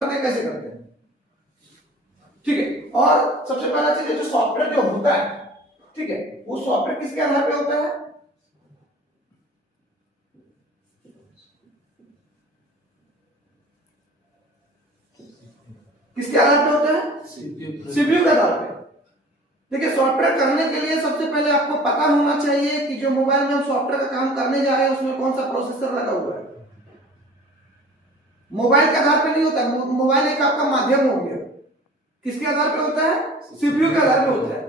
कैसे करते हैं, ठीक है। और सबसे पहला चीज है जो सॉफ्टवेयर जो होता है, ठीक है, वो सॉफ्टवेयर किसके आधार पे होता है? किसके आधार पे होता है? सीपीयू के आधार पे। देखिए, सॉफ्टवेयर करने के लिए सबसे पहले आपको पता होना चाहिए कि जो मोबाइल में हम सॉफ्टवेयर का काम करने जा रहे हैं उसमें कौन सा प्रोसेसर लगा हुआ है। मोबाइल के आधार पे नहीं होता है, मोबाइल एक आपका माध्यम हो गया। किसके आधार पे होता है? सीपीयू के आधार पे होता है।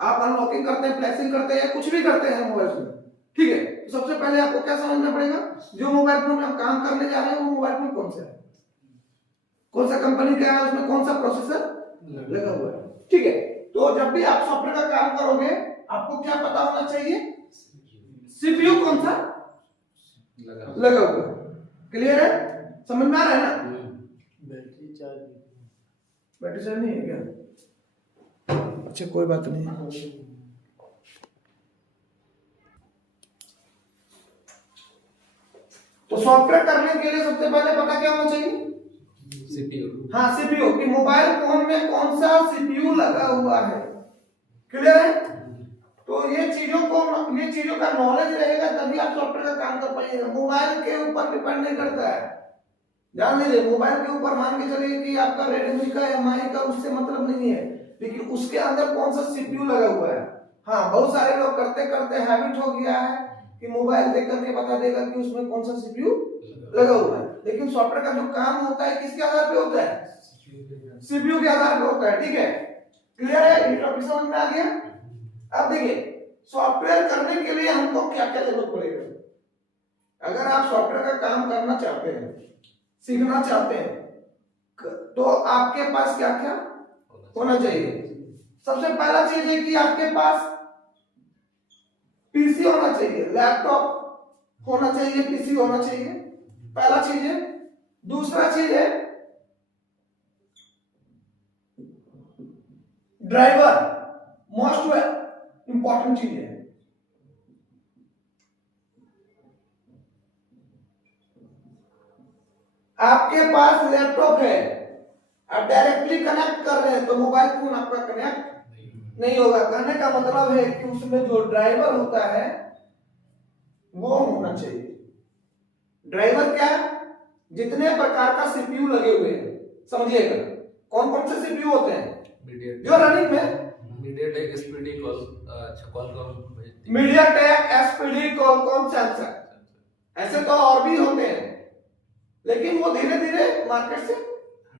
आप अनलॉकिंग करते हैं, फ्लैशिंग करते हैं, कुछ भी करते हैं मोबाइल में, ठीक है। तो सबसे पहले आपको क्या समझना पड़ेगा, जो मोबाइल फोन में हम काम करने जा रहे हैं वो मोबाइल फोन कौन सा है, कौन सा कंपनी का है, उसमें कौन सा प्रोसेसर लगा हुआ है, ठीक है। तो जब भी आप सॉफ्टवेयर का काम करोगे आपको क्या पता होना चाहिए, सीपीयू कौन सा लगा हुआ है। क्लियर है, समझ में आ रहा है ना? बैटरी चार्ज नहीं है क्या? अच्छा, कोई बात नहीं। तो सॉफ्टवेयर करने के लिए सबसे पहले पता क्या होना चाहिए, सीपीयू। हाँ, सीपीयू कि मोबाइल फोन में कौन सा सीपीयू लगा हुआ है। क्लियर है? तो ये चीजों का नॉलेज रहेगा तभी आप सॉफ्टवेयर का काम कर पाइएगा। मोबाइल के ऊपर डिपेंड नहीं करता है, ध्यान दीजिए। मोबाइल के ऊपर मान के चलिए कि आपका रेडमी का एमआई का उससे मतलब नहीं है, लेकिन उसके अंदर कौन सा सीपीयू लगा हुआ है। हाँ, बहुत सारे लोग करते करते हैबिट हो गया है कि मोबाइल देख करके बता देगा कि उसमें कौन सा सीपीयू लगा हुआ है, लेकिन सॉफ्टवेयर का जो काम होता है किसके आधार पे होता है, सीपीयू के आधार पे होता है, ठीक है। क्लियर है, ये टॉपिक समझ में आ गया। अब देखिए, सॉफ्टवेयर करने के लिए हमको क्या क्या जरूरत पड़ेगा। अगर आप सॉफ्टवेयर का काम करना चाहते हैं, सीखना चाहते हैं, तो आपके पास क्या क्या होना चाहिए। सबसे पहला चीज है कि आपके पास पीसी होना चाहिए, लैपटॉप होना चाहिए, पीसी होना चाहिए, पहला चीज है। दूसरा चीज है ड्राइवर, मोस्ट इंपॉर्टेंट चीज है। आपके पास लैपटॉप है, आप डायरेक्टली कनेक्ट कर रहे हैं तो मोबाइल फोन आपका कनेक्ट नहीं होगा। कहने का मतलब है कि उसमें जो ड्राइवर होता है वो होना चाहिए। ड्राइवर क्या है, जितने प्रकार का सीपीयू लगे हुए हैं, समझिएगा कौन कौन से सीपीयू होते हैं जो रनिंग में। MediaTek SPD MediaTek SPD Qualcomm Samsung, ऐसे तो और भी होते हैं, लेकिन वो धीरे धीरे मार्केट से